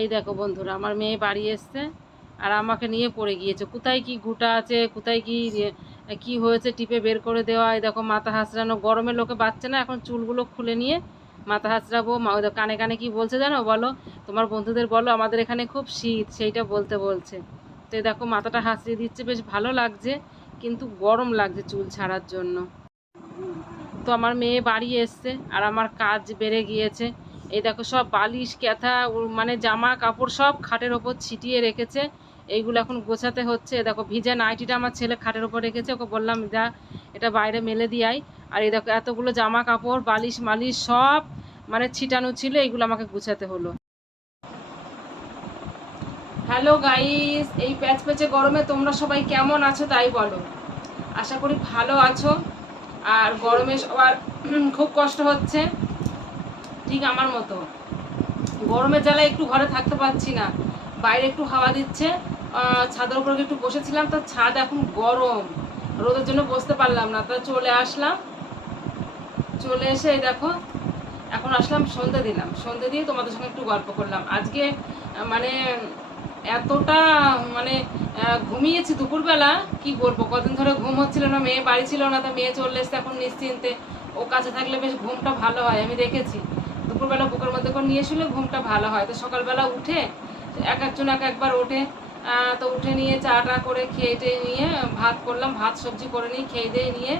এই দেখো বন্ধুরা, আমার মেয়ে বাড়ি এসছে আর আমাকে নিয়ে পড়ে গিয়েছে। কোথায় কি গুটা আছে, কোথায় কি কি হয়েছে টিপে বের করে দেওয়া। এই দেখো মাথা হাসড়ানো, গরমে লোকে বাচ্চা না, এখন চুলগুলো খুলে নিয়ে মাথা হাসড়াবো। ওই দেখো কানে কানে কি বলছে জানো, বলো তোমার বন্ধুদের বলো আমাদের এখানে খুব শীত, সেইটা বলতে বলছে। তো এই দেখো মাথাটা হাসড়িয়ে দিচ্ছে, বেশ ভালো লাগছে, কিন্তু গরম লাগছে চুল ছাড়ার জন্য। তো আমার মেয়ে বাড়ি এসছে আর আমার কাজ বেড়ে গিয়েছে। এই দেখো সব বালিশ ক্যাথা মানে জামা কাপড় সব খাটের ওপর ছিটিয়ে রেখেছে, এইগুলো এখন গোছাতে হচ্ছে। দেখো ভিজা নাইটিটা আমার ছেলে খাটের ওপর রেখেছে, ওকে বললাম যা এটা বাইরে মেলে দিয়াই। আর এই দেখো এতগুলো জামা কাপড় বালিশ মালিশ সব মানে ছিটানো ছিল, এইগুলো আমাকে গুছাতে হলো। হ্যালো গাইস, এই প্যাচ প্যাচে গরমে তোমরা সবাই কেমন আছো তাই বলো। আশা করি ভালো আছো। আর গরমে সবার খুব কষ্ট হচ্ছে, ঠিক আমার মতো। গরমের জ্বালায় একটু ঘরে থাকতে পারছি না, বাইরে একটু হাওয়া দিচ্ছে, ছাদের উপরে একটু বসেছিলাম, তো ছাদ এখন গরম, রোদের জন্য বসতে পারলাম না, তা চলে আসলাম। চলে এসে এই দেখো এখন আসলাম, সন্ধে দিলাম, সন্ধে দিয়ে তোমাদের সঙ্গে একটু গল্প করলাম। আজকে মানে এতটা মানে ঘুমিয়েছি দুপুরবেলা, কি বলবো, কদিন ধরে ঘুম হচ্ছিল না, মেয়ে বাড়ি ছিল না, তো মেয়ে চলে এসছে এখন নিশ্চিন্তে। ও কাছে থাকলে বেশ ঘুমটা ভালো হয়, আমি দেখেছি দুপুরবেলা বুকের মধ্যে করে নিয়ে শুলে ঘুমটা ভালো হয়। তো সকালবেলা উঠে এক একজন এক একবার ওঠে, তো উঠে নিয়ে চাটা করে খেয়ে টেয়ে নিয়ে ভাত করলাম, ভাত সবজি করে নিয়ে খেয়ে দিয়ে নিয়ে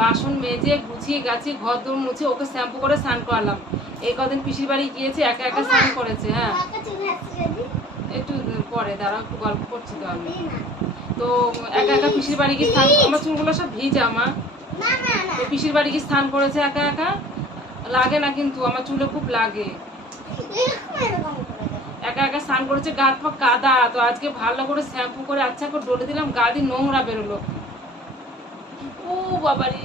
বাসন মেজে গুছিয়ে গাছিয়ে ঘর দৌড় মুছে ওকে শ্যাম্পু করে স্নান করালাম। এই কদিন পিসির বাড়ি গিয়েছে, একা একা স্নান করেছে। হ্যাঁ একটু পরে দাঁড়াও, একটু গল্প করছি তো আমি। তো একা একা পিসির বাড়ি গিয়ে স্নান, আমার চুলগুলো সব ভিজা, আমার তো পিসির বাড়ি গিয়ে স্নান করেছে একা একা। লাগে না কিন্তু আমার চুলে খুব লাগে, একা একা স্নান করেছে, গা পা কাদা। তো আজকে ভালো করে শ্যাম্পু করে আচ্ছা করে ডলে দিলাম, গা দিয়ে নোংরা বেরোলো। ও বাবারে,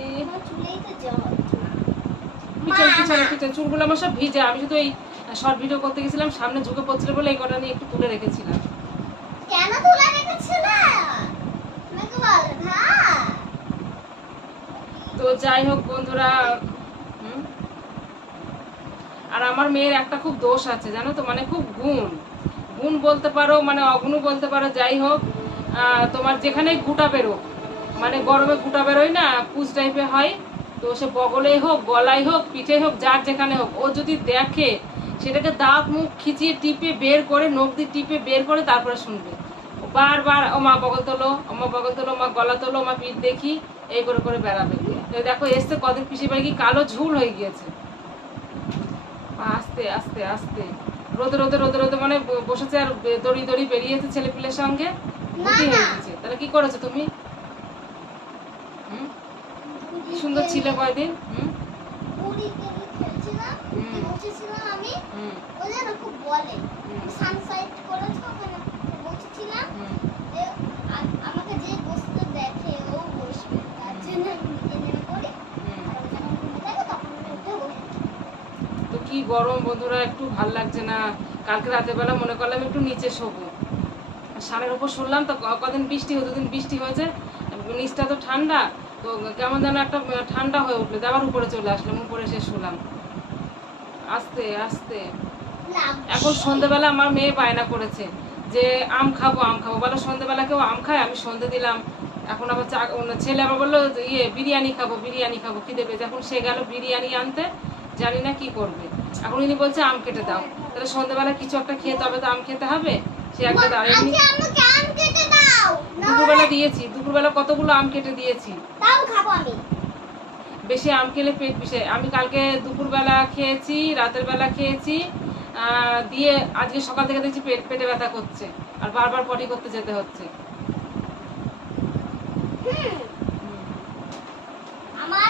পিছন পিছনে পিছন চুলগুলো আমার সব ভিজে। আমি শুধু এই শর্ট ভিডিও করতে গেছিলাম, সামনে ঝুঁকে পড়ছিল বলে এই কটা নিয়ে একটু তুলে রেখেছিলাম। কেন তুলে রেখেছিল? আমাকে বল ভাই। তো যাই হোক বন্ধুরা, আর আমার মেয়ের একটা খুব দোষ আছে জানো তো, মানে খুব গুণ, গুণ বলতে পারো মানে অগুণও বলতে পারো। যাই হোক, তোমার যেখানে গুটা বেরো, মানে গরমে গুটা বেরোয় না, পুজ টাইপের হয়, তো সে বগলেই হোক গলায় হোক পিঠে হোক যার যেখানে হোক, ও যদি দেখে সেটাকে দাঁত মুখ খিচিয়ে টিপে বের করে, নখ দিয়ে টিপে বের করে তারপরে শুনবে। বারবার ও মা বগল তোলো, ও মা বগল তোলো, মা গলা তোলো, মা পিঠ দেখি, এই করে করে বেড়াবে। তো দেখো এসছে কদিন পিছিয়ে বাড়ি কি কালো ঝুল হয়ে গিয়েছে। আস্তে আস্তে আস্তে রোদে রোদে রোদে রোদে মানে বসেছে, আর দড়ি দড়ি বেরিয়েছে ছেলে পিলের সঙ্গে, বুদ্ধি হয়ে গেছে। তাহলে কি করেছো তুমি? কি সুন্দর ছিলে কয়দিন। আমি ওই যে খুব বলে সানসাইড করেছে, ওখানে বসেছিলাম, আমাকে যে বসতে দেখে ও বসবে, তার জন্য নিজে নেমে পড়ে আর ও যখন ঘুমে থাকে তখন উঠে বসে। তো কি গরম বন্ধুরা, একটু ভাল লাগছে না। কালকে রাতের বেলা মনে করলাম একটু নিচে শোবো, সারের উপর শুনলাম, তো কদিন বৃষ্টি হয়, দুদিন বৃষ্টি হয়েছে, নিচটা তো ঠান্ডা, তো কেমন যেন একটা ঠান্ডা হয়ে উঠলো, আবার উপরে চলে আসলাম, উপরে এসে শুলাম আস্তে আস্তে। এখন সন্ধ্যেবেলা আমার মেয়ে বায়না করেছে যে আম খাবো আম খাবো, বলো সন্ধ্যেবেলা কেউ আম খায়? আমি সন্ধ্যে দিলাম, এখন আবার ছেলে আবার বললো বিরিয়ানি খাবো বিরিয়ানি খাবো, খিদে পেয়েছে। এখন সে গেল বিরিয়ানি আনতে, জানি না কি করবে। এখন ইনি বলছে আম কেটে দাও, তাহলে সন্ধ্যেবেলা কিছু একটা খেতে হবে, তো আম খেতে হবে। সে একটা দাঁড়িয়ে দুপুরবেলা দিয়েছি, দুপুরবেলা কতগুলো আম কেটে দিয়েছি, তাও খাবো আমি। বেশি আম খেলে পেট বিষে। আমি কালকে দুপুরবেলা খেয়েছি, রাতের বেলা খেয়েছি, দিয়ে আজকে সকাল থেকে দেখছি পেটে ব্যথা করছে, আর বারবার পটি করতে যেতে হচ্ছে।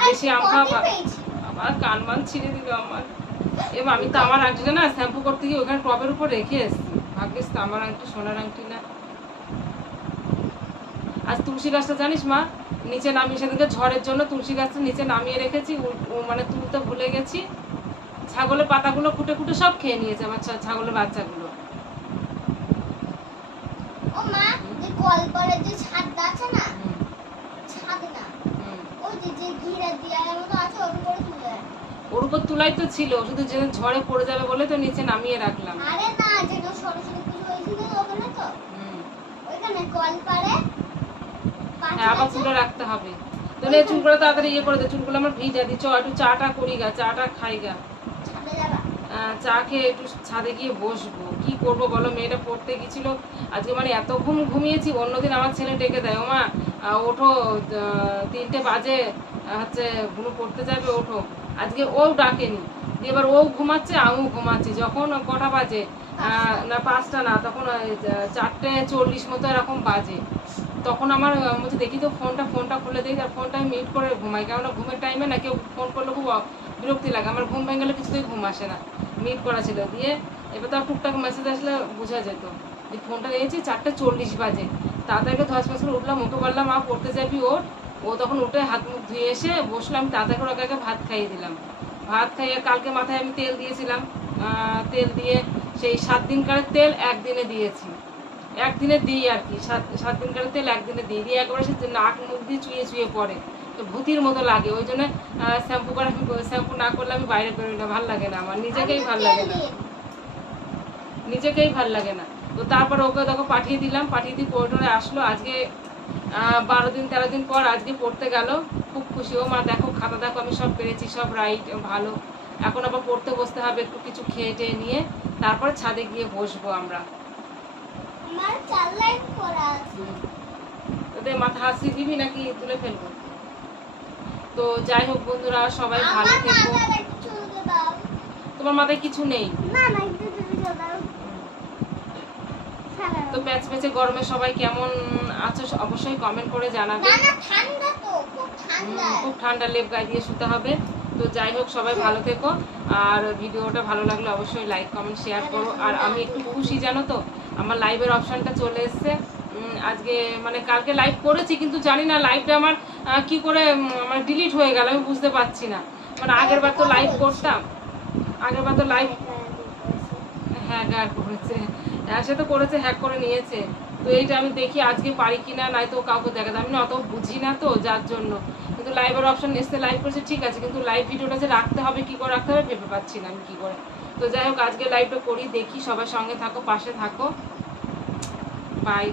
বেশি আম খাওয়া, আমার কান মান ছিঁড়ে দিল আমার। এবার আমি তো আমার আংটিটা না শ্যাম্পু করতে গিয়ে ওখানে টবের উপর রেখে এসেছি, ভাগ্যিস তো আমার আংটি সোনার আংটি না। আজ তুলসী গাছটা জানিস মা নিচে নামিয়ে, সেদিকে ঝড়ের জন্য তুলসী গাছটা নিচে নামিয়ে রেখেছি, মানে তুলতে ভুলে গেছি। ছাগলের পাতাগুলো খুঁটে খুঁটে সব খেয়ে নিয়েছে আমার ছাগলের বাচ্চাগুলো। ও মা, যে কলপাড়ের যে ছাদটা আছে না, ছাদ না, ওই যে ঘিরা দেওয়ার মতো আছে, ওর উপরে তুলে রাখ। ওর উপর তুলাই তো ছিল, শুধু যে ঝড়ে পড়ে যাবে বলে তো নিচে নামিয়ে রাখলাম। আরে না, যেটা সরু কলপারে হ্যাঁ আবার তুলে রাখতে হবে। তো নে চুলগুলো তাড়াতাড়ি ইয়ে করে দে, চুলগুলো আমার ভিজা দি। চ একটু চাটা করি গা, চাটা খাই গা। ছাদে যাবা? চা খেয়ে একটু ছাদে গিয়ে বসবো। কি করব বলো, মেয়েটা পড়তে গেছিল আজকে, মানে এত ঘুমিয়েছি। অন্যদিন আমার ছেলে ডেকে দেয়, ওমা ওঠো 3টে বাজে, হচ্ছে বুনু পড়তে যাবে, ওঠো। আজকে ও ডাকেনি, দিয়ে এবার ও ঘুমাচ্ছে, আমিও ঘুমাচ্ছি। যখন কটা বাজে, না 5টা না, তখন 4:40 মতো এরকম বাজে। তখন আমার বলছে দেখি তো ফোনটা খুলে দিই, আর ফোনটা আমি মিউট করে ঘুমাই, কেননা ঘুমের টাইমে না কেউ ফোন করলে খুব বিরক্তি লাগে। আমার ঘুম ভেঙে গেলে কিছুতেই ঘুম আসে না, মিট করা ছিল। দিয়ে এবার তো টুকটাক মেসেজ আসলে বোঝা যেত। দিয়ে ফোনটা নিয়েছি, 4:40 বাজে। তাড়াতাড়ি ধস ফস করে উঠলাম, ওকে বললাম মা পড়তে যাবি ওঠ। ও তখন উঠে হাত মুখ ধুয়ে এসে বসলাম, তাড়াতাড়ি করে ওকে ভাত খাইয়ে দিলাম। ভাত খাইয়ে কালকে মাথায় আমি তেল দিয়েছিলাম, তেল দিয়ে সেই 7 দিনকারের তেল একদিনে দিয়েছি। একদিনে দিই আর কি, 7 দিনকারের তেল একদিনে দিই। দিয়ে একবারে সে নাক মুখ দিয়ে চুয়ে চুয়ে পড়ে, তো ভূতির মতো লাগে। ওই জন্য শ্যাম্পু করে, আমি শ্যাম্পু না করলে আমি বাইরে বেরোই না, ভালো লাগে না আমার, নিজেকেই ভাল লাগে না, নিজেকেই ভাল লাগে না। তো তারপর ওকে দেখো পাঠিয়ে দিলাম, পাঠিয়ে দিয়ে পড়ে আসলো। আজকে 12-13 দিন পর আজকে পড়তে গেল, খুব খুশি। ও মা দেখো খাতা দেখো আমি সব পেরেছি, সব রাইট, ভালো। এখন আবার পড়তে বসতে হবে, একটু কিছু খেয়ে টেয়ে নিয়ে তারপর ছাদে গিয়ে বসবো আমরা। আমার 4 লাইন পড়া আছে। তোদের মাথা হাসি দিবি নাকি তুলে ফেলবো? তো যাই হোক বন্ধুরা, সবাই ভালো আমার থেকো। মাথায় একটু চুলকে দাও। তোমার মাথায় কিছু নেই না না, একটু চুলকে দাও। তো প্যাচ প্যাচে গরমে সবাই কেমন আছো অবশ্যই কমেন্ট করে জানাবে। না না, ঠান্ডা তো, খুব ঠান্ডা। খুব ঠান্ডা, লেপ গায়ে দিয়ে শুতে হবে। তো যাই হোক সবাই ভালো থেকো, আর ভিডিওটা ভালো লাগলে অবশ্যই লাইক কমেন্ট শেয়ার করো। আর আমি একটু খুশি জানো তো, আমার লাইভের অপশানটা চলে এসছে। আজকে মানে কালকে লাইভ করেছি, কিন্তু জানি না লাইভটা আমার কি করে আমার ডিলিট হয়ে গেল, আমি বুঝতে পারছি না। মানে আগের বার তো লাইভ করতাম, আগের বার তো লাইভ হ্যাক করেছে, সে তো করেছে, হ্যাক করে নিয়েছে। তো এইটা আমি দেখি আজকে পারি কিনা, নাই তো কাউকে দেখাতে, আমি না অত বুঝি না তো, যার জন্য। কিন্তু লাইভের অপশন এসে লাইভ করেছে ঠিক আছে, কিন্তু লাইভ ভিডিওটা যে রাখতে হবে, কি করে রাখতে হবে ভেবে পাচ্ছি না আমি কি করে। তো যাই হোক আজকে লাইভটা করি, দেখি, সবার সঙ্গে থাকো, পাশে থাকো, বাই।